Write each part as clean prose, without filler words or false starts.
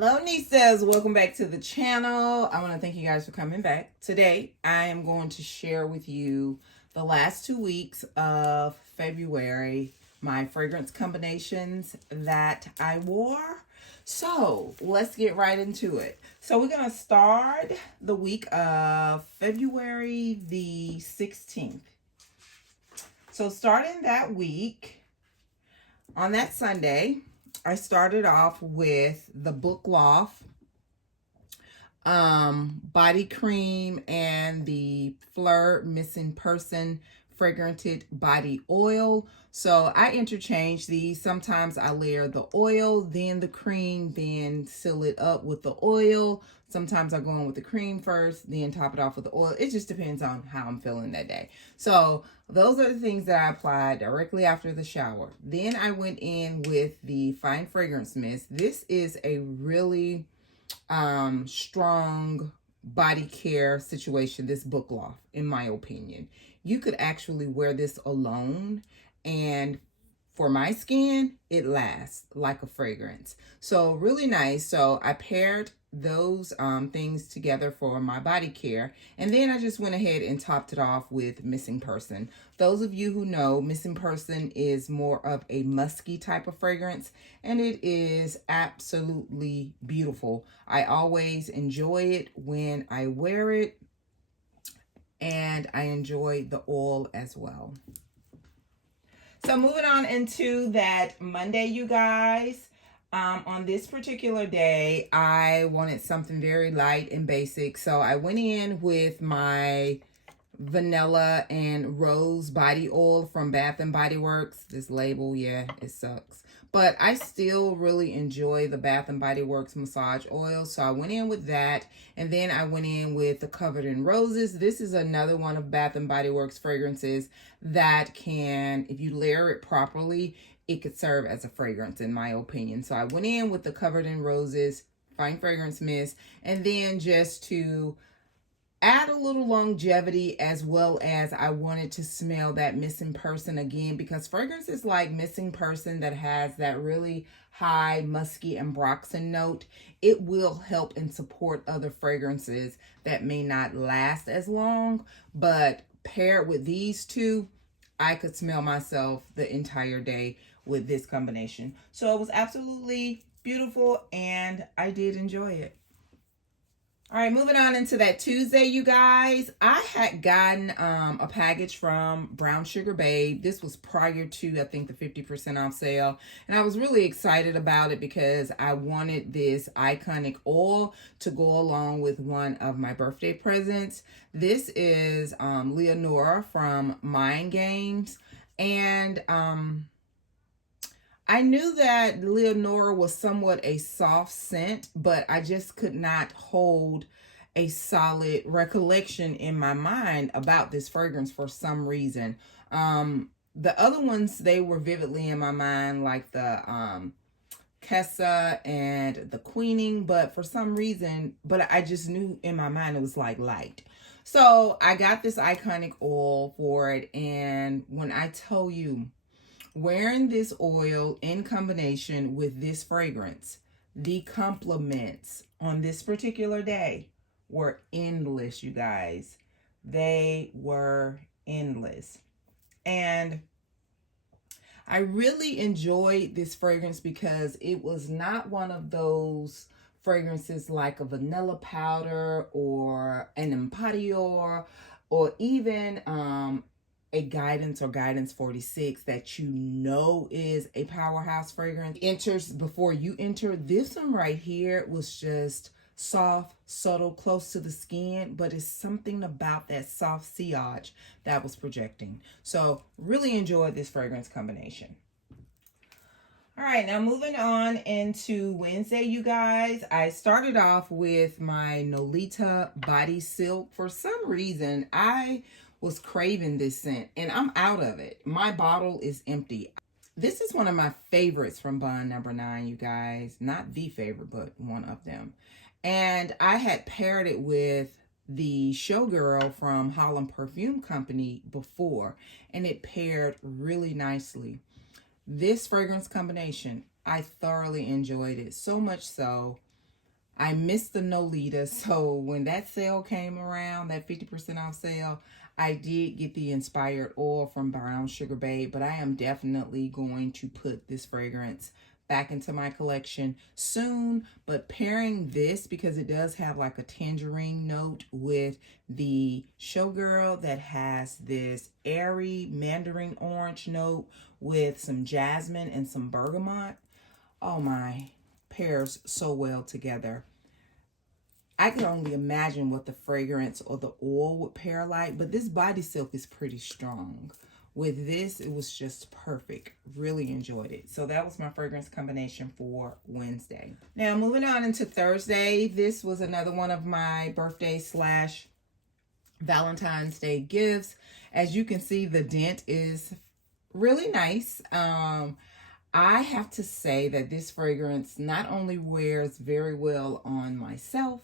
Hello, Nistas. Welcome back to the channel. I want to thank you guys for coming back. Today, I am going to share with you the last 2 weeks of February, my fragrance combinations that I wore. So, let's get right into it. So, we're going to start the week of February the 16th. So, starting that week, on that Sunday, I started off with the Loft body cream and the Phlur Missing Person fragranted body oil. So I interchange these. Sometimes I layer the oil, then the cream, then seal it up with the oil. Sometimes I go in with the cream first, then top it off with the oil. It just depends on how I'm feeling that day. So those are the things that I applied directly after the shower. Then I went in with the Fine Fragrance Mist. This is a really strong body care situation, this Loft, in my opinion. You could actually wear this alone, and for my skin, it lasts like a fragrance. So really nice. So I paired those things together for my body care, and then I just went ahead and topped it off with Missing Person. Those of you who know, Missing Person is more of a musky type of fragrance, and it is absolutely beautiful. I always enjoy it when I wear it, and I enjoy the oil as well. So moving on into that Monday, you guys. On this particular day, I wanted something very light and basic. So I went in with my vanilla and rose body oil from Bath and Body Works. This label, yeah, it sucks. But I still really enjoy the Bath and Body Works massage oil. So I went in with that. And then I went in with the Covered in Roses. This is another one of Bath and Body Works fragrances that can, if you layer it properly, it could serve as a fragrance, in my opinion. So I went in with the Covered in Roses Fine Fragrance Mist. And then just to add a little longevity, as well as I wanted to smell that Missing Person again, because fragrances like Missing Person that has that really high musky ambroxan note, it will help and support other fragrances that may not last as long, but paired with these two, I could smell myself the entire day with this combination. So it was absolutely beautiful, and I did enjoy it. All right, moving on into that Tuesday, you guys. I had gotten a package from Brown Sugar Babe. This was prior to, I think, the 50% off sale. And I was really excited about it because I wanted this iconic oil to go along with one of my birthday presents. This is Leonora from Mind Games. And I knew that Leonora was somewhat a soft scent, but I just could not hold a solid recollection in my mind about this fragrance for some reason. The other ones, they were vividly in my mind, like the Kessa and the Queening, but for some reason, but I just knew in my mind it was like light. So I got this iconic oil for it, and when I tell you, wearing this oil in combination with this fragrance, the compliments on this particular day were endless, you guys. They were endless. And I really enjoyed this fragrance because it was not one of those fragrances like a vanilla powder or an Empadior or even a Guidance or Guidance 46 that you know is a powerhouse fragrance. Enters before you enter. This one right here was just soft, subtle, close to the skin, but it's something about that soft sillage that was projecting. So really enjoyed this fragrance combination. All right, now moving on into Wednesday, you guys. I started off with my Nolita Body Silk. For some reason, I was craving this scent, and I'm out of it. My bottle is empty. This is one of my favorites from Bond number 9, you guys. Not the favorite, but one of them. And I had paired it with the Showgirl from Holland Perfume Company before, and it paired really nicely. This fragrance combination, I thoroughly enjoyed it. So much so I missed the Nolita, so when that sale came around, that 50% off sale, I did get the inspired oil from Brown Sugar Babe, but I am definitely going to put this fragrance back into my collection soon. But pairing this, because it does have like a tangerine note, with the Showgirl that has this airy mandarin orange note with some jasmine and some bergamot, oh my, pairs so well together. I could only imagine what the fragrance or the oil would pair like, but this body silk is pretty strong. With this, it was just perfect. Really enjoyed it. So that was my fragrance combination for Wednesday. Now, moving on into Thursday, this was another one of my birthday / Valentine's Day gifts. As you can see, the dent is really nice. I have to say that this fragrance not only wears very well on myself,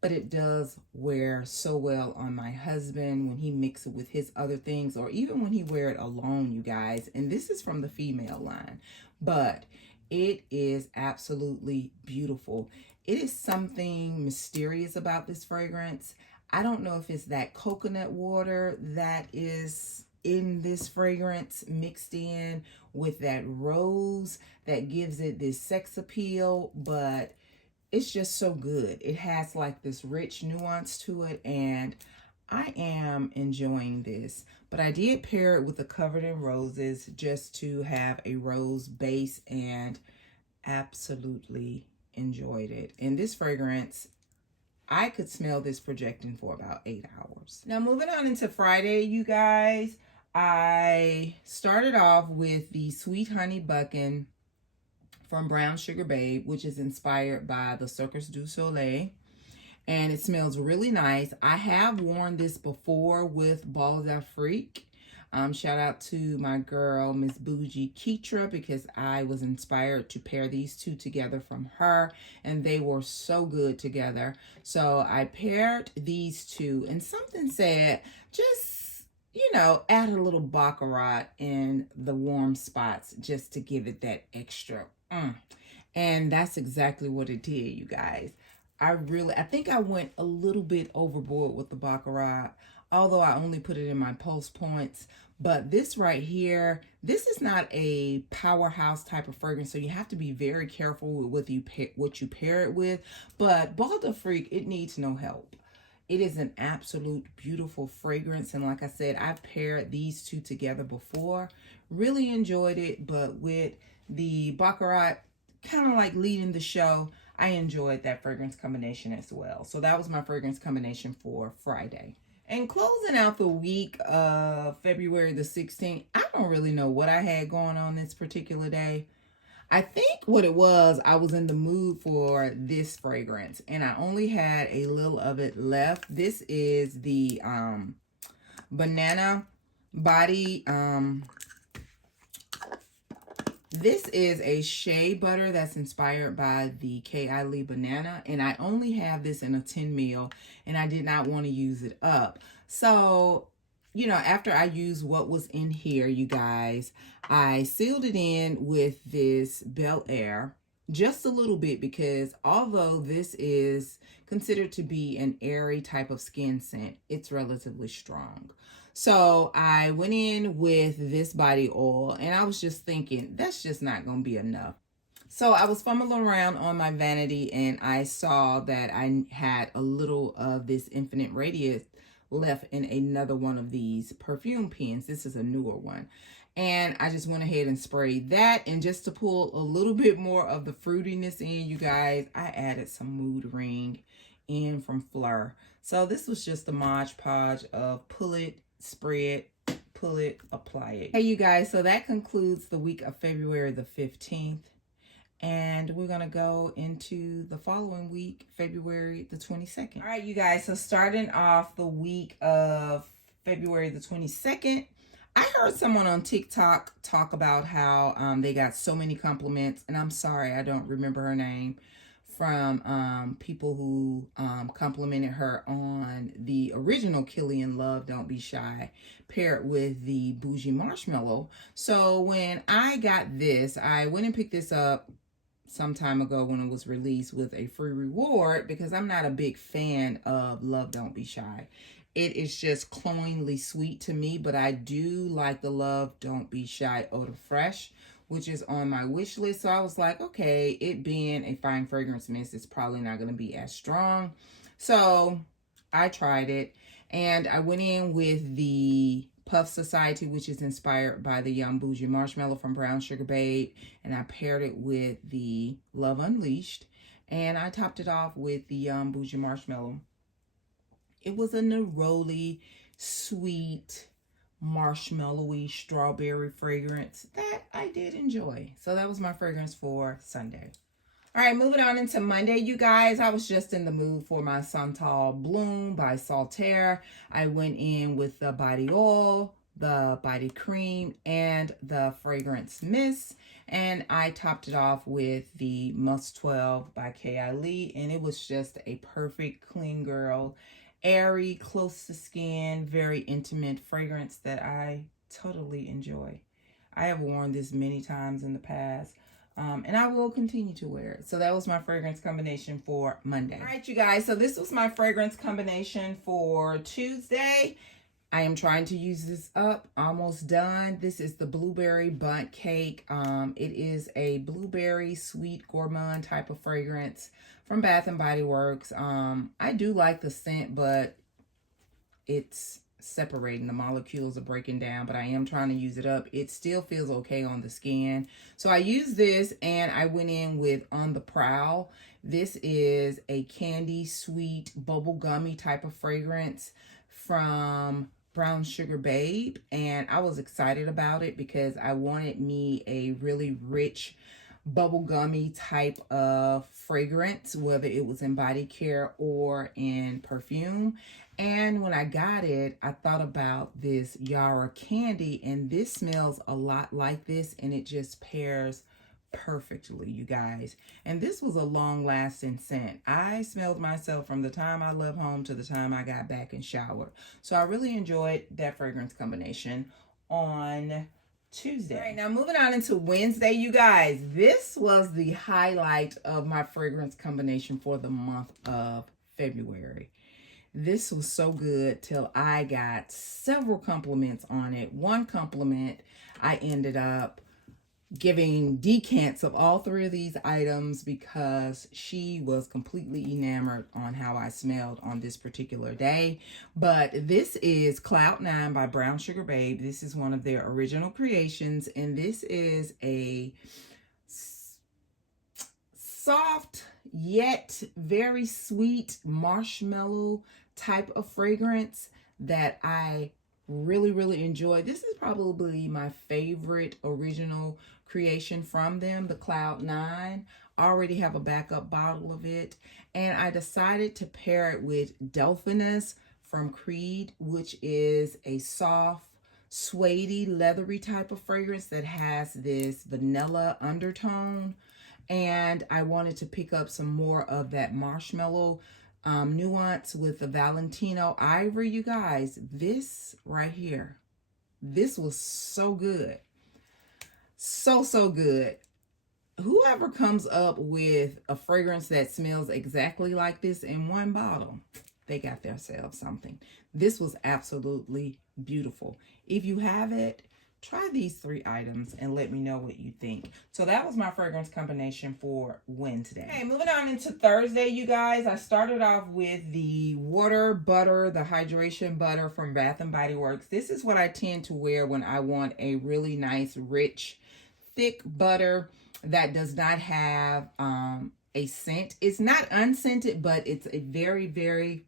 but it does wear so well on my husband when he mixes it with his other things, or even when he wear it alone, you guys. And this is from the female line, but it is absolutely beautiful. It is something mysterious about this fragrance. I don't know if it's that coconut water that is in this fragrance mixed in with that rose that gives it this sex appeal, but it's just so good. It has like this rich nuance to it, and I am enjoying this. But I did pair it with the Covered in Roses just to have a rose base, and absolutely enjoyed it. And this fragrance, I could smell this projecting for about 8 hours. Now, moving on into Friday, you guys, I started off with the Sweet Honey Buckin from Brown Sugar Babe, which is inspired by the Cirque du Soleil. And it smells really nice. I have worn this before with Ball d'Afrique. Shout out to my girl, Miss Bougie Keitra, because I was inspired to pair these two together from her, and they were so good together. So I paired these two, and something said, just, you know, add a little baccarat in the warm spots just to give it that extra. And that's exactly what it did, you guys. I think I went a little bit overboard with the baccarat, although I only put it in my pulse points. But this right here, this is not a powerhouse type of fragrance, so you have to be very careful with what you pair it with. But Ball d'Afrique, it needs no help. It is an absolute beautiful fragrance, and like I said, I've paired these two together before. Really enjoyed it, but with the baccarat kind of like leading the show, I enjoyed that fragrance combination as well. So that was my fragrance combination for Friday. And closing out the week of February the 16th, I don't really know what I had going on this particular day. I think what it was, I was in the mood for this fragrance, and I only had a little of it left. This is the Banana Body. This is a shea butter that's inspired by the K.I. Lee banana, and I only have this in a 10 ml, and I did not want to use it up. So, you know, after I used what was in here, you guys, I sealed it in with this Bel Air just a little bit, because although this is considered to be an airy type of skin scent, it's relatively strong. So I went in with this body oil, and I was just thinking, that's just not going to be enough. So I was fumbling around on my vanity, and I saw that I had a little of this Infinite Radiance left in another one of these perfume pens. This is a newer one. And I just went ahead and sprayed that. And just to pull a little bit more of the fruitiness in, you guys, I added some Mood Ring in from Phlur. So this was just a Mod Podge of pull it, spread, pull it, apply it. Hey, you guys, so that concludes the week of February the 15th. And we're going to go into the following week, February the 22nd. All right, you guys, so starting off the week of February the 22nd, I heard someone on TikTok talk about how they got so many compliments, and I'm sorry, I don't remember her name, from people who complimented her on the original Killian Love Don't Be Shy paired with the Bougie Marshmallow. So when I got this, I went and picked this up some time ago when it was released with a free reward, because I'm not a big fan of Love Don't Be Shy. It is just cloyingly sweet to me, but I do like the Love Don't Be Shy Eau de Fresh, which is on my wish list. So I was like, okay, it being a fine fragrance mist, it's probably not going to be as strong. So I tried it, and I went in with the Puff Society, which is inspired by the Young Bougie Marshmallow from Brown Sugar Babe, and I paired it with the Love Unleashed, and I topped it off with the Young Bougie Marshmallow. It was a neroli, sweet, marshmallowy, strawberry fragrance that I did enjoy. So that was my fragrance for Sunday. All right, moving on into Monday, you guys. I was just in the mood for my Santal Bloom by Saltaire. I went in with the body oil, the body cream, and the fragrance mist. And I topped it off with the Musk 12 by K.I. Lee. And it was just a perfect clean girl, airy, close to skin, very intimate fragrance that I totally enjoy. I have worn this many times in the past. And I will continue to wear it. So that was my fragrance combination for Monday. All right, you guys. So this was my fragrance combination for Tuesday. I am trying to use this up. Almost done. This is the Blueberry Bundt Cake. It is a blueberry sweet gourmand type of fragrance from Bath & Body Works. I do like the scent, but it's separating. The molecules are breaking down, but I am trying to use it up. It still feels okay on the skin. So I used this, and I went in with On the Prowl. This is a candy sweet bubblegummy type of fragrance from Brown Sugar Babe, and I was excited about it because I wanted me a really rich bubblegummy type of fragrance, whether it was in body care or in perfume. And when I got it, I thought about this Yara candy, and this smells a lot like this, and it just pairs perfectly, you guys. And this was a long-lasting scent. I smelled myself from the time I left home to the time I got back and showered. So I really enjoyed that fragrance combination on Tuesday. All right, now moving on into Wednesday, you guys. This was the highlight of my fragrance combination for the month of February. This was so good till I got several compliments on it. One compliment, I ended up giving decants of all three of these items because she was completely enamored on how I smelled on this particular day. But this is Cloud 9 by Brown Sugar Babe. This is one of their original creations, and this is a soft yet very sweet marshmallow type of fragrance that I really enjoy. This is probably my favorite original creation from them, the Cloud 9. I already have a backup bottle of it, and I decided to pair it with Delphinus from Creed, which is a soft, suede-y, leathery type of fragrance that has this vanilla undertone. And I wanted to pick up some more of that marshmallow nuance with the Valentino Ivory, you guys. This right here, this was so good. So good. Whoever comes up with a fragrance that smells exactly like this in one bottle, they got themselves something. This was absolutely beautiful. If you have it, try these three items and let me know what you think. So that was my fragrance combination for Wednesday. Okay, moving on into Thursday, you guys. I started off with the water butter, the hydration butter from Bath & Body Works. This is what I tend to wear when I want a really nice, rich, thick butter that does not have a scent. It's not unscented, but it's a very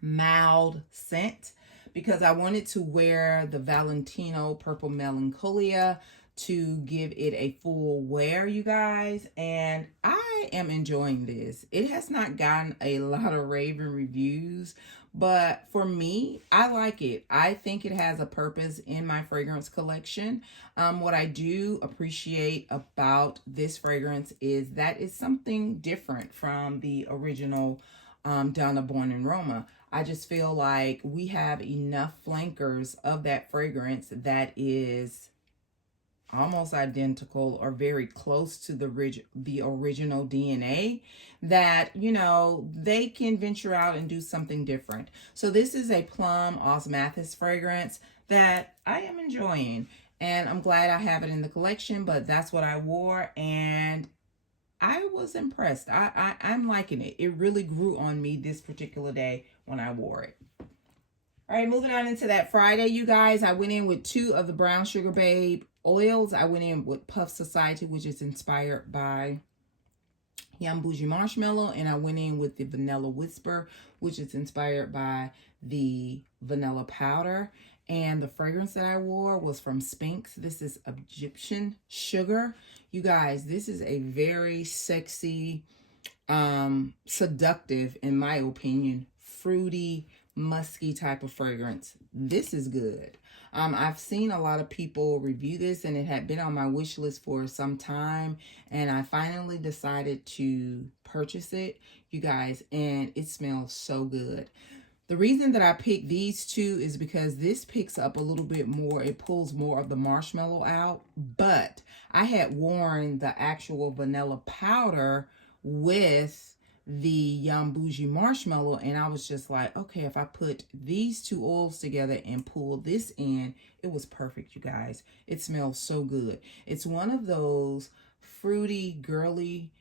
mild scent, because I wanted to wear the Valentino Purple Melancholia to give it a full wear, you guys. And I am enjoying this. It has not gotten a lot of raving reviews, but for me, I like it. I think it has a purpose in my fragrance collection. What I do appreciate about this fragrance is that it's something different from the original Donna Born in Roma. I just feel like we have enough flankers of that fragrance that is almost identical or very close to the original DNA, that, you know, they can venture out and do something different. So this is a Plum Osmanthus fragrance that I am enjoying, and I'm glad I have it in the collection. But that's what I wore, and I was impressed. I'm liking it. It really grew on me this particular day when I wore it. All right, moving on into that Friday, you guys. I went in with 2 of the Brown Sugar Babe oils. I went in with Puff Society, which is inspired by Young Bougie Marshmallow. And I went in with the Vanilla Whisper, which is inspired by the Vanilla Powder. And the fragrance that I wore was from Spinks. This is Egyptian Sugar. You guys, this is a very sexy, seductive, in my opinion, fruity, musky type of fragrance. This is good. I've seen a lot of people review this, and it had been on my wish list for some time, and I finally decided to purchase it, you guys, and it smells so good. The reason that I picked these 2 is because this picks up a little bit more. It pulls more of the marshmallow out, but I had worn the actual vanilla powder with the Young Bougie Marshmallow, and I was just like, okay, if I put these 2 oils together and pull this in, it was perfect, you guys. It smells so good. It's one of those fruity, girly,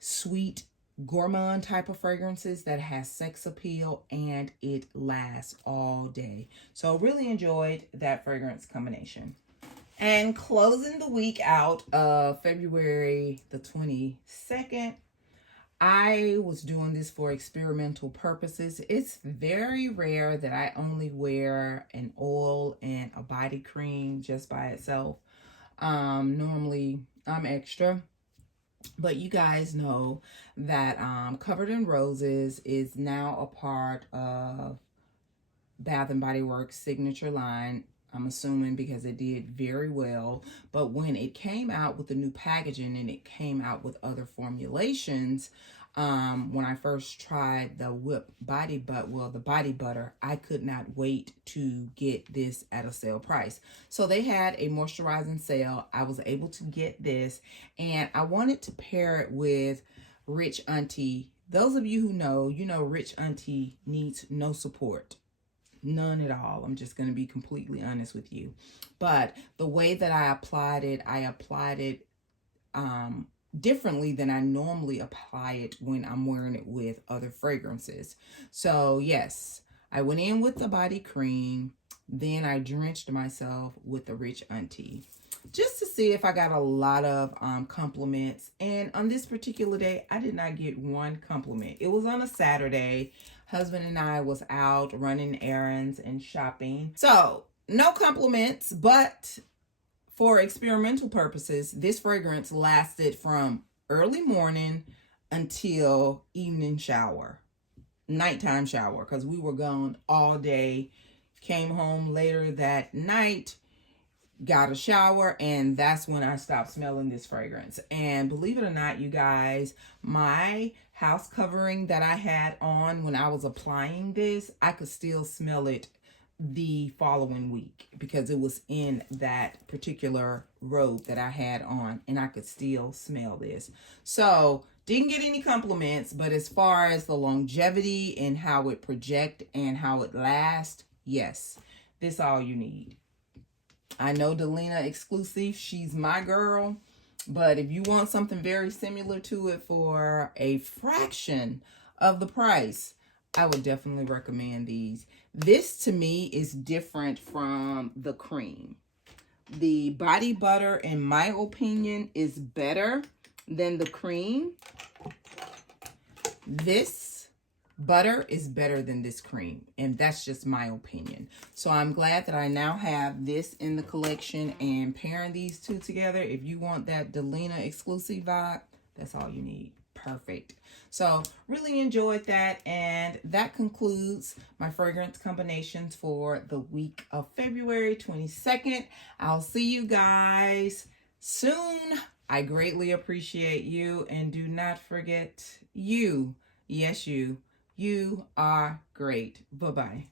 sweet, gourmand type of fragrances that has sex appeal, and it lasts all day. So really enjoyed that fragrance combination. And closing the week out of February the 22nd, I was doing this for experimental purposes. It's very rare that I only wear an oil and a body cream just by itself. Normally I'm extra. But you guys know that Covered in Roses is now a part of Bath & Body Works signature line. I'm assuming because it did very well. But when it came out with the new packaging and it came out with other formulations, when I first tried the whip body the body butter, I could not wait to get this at a sale price. So they had a moisturizing sale. I was able to get this, and I wanted to pair it with Rich Auntie. Those of you who know, you know Rich Auntie needs no support. None at all. I'm just going to be completely honest with you. But the way that I applied it differently than I normally apply it when I'm wearing it with other fragrances. So yes, I went in with the body cream. Then I drenched myself with the Rich Auntie just to see if I got a lot of compliments. And on this particular day, I did not get one compliment. It was on a Saturday. Husband and I was out running errands and shopping. So no compliments, but for experimental purposes, this fragrance lasted from early morning until evening shower, nighttime shower, because we were gone all day. Came home later that night, got a shower, and that's when I stopped smelling this fragrance. And believe it or not, you guys, my house covering that I had on when I was applying this, I could still smell it the following week because it was in that particular robe that I had on, and I could still smell this. So didn't get any compliments, but as far as the longevity and how it project and how it lasts, yes, this all you need. I know Delina exclusive, she's my girl, but if you want something very similar to it for a fraction of the price, I would definitely recommend these. This to me is different from the cream. The body butter, in my opinion, is better than the cream. This butter is better than this cream, and that's just my opinion. So I'm glad that I now have this in the collection, and pairing these 2 together, if you want that Delina exclusive vibe, that's all you need. Perfect. So really enjoyed that, and that concludes my fragrance combinations for the week of February 22nd. I'll see you guys soon. I greatly appreciate you, and do not forget, you, yes, you are great. Bye-bye.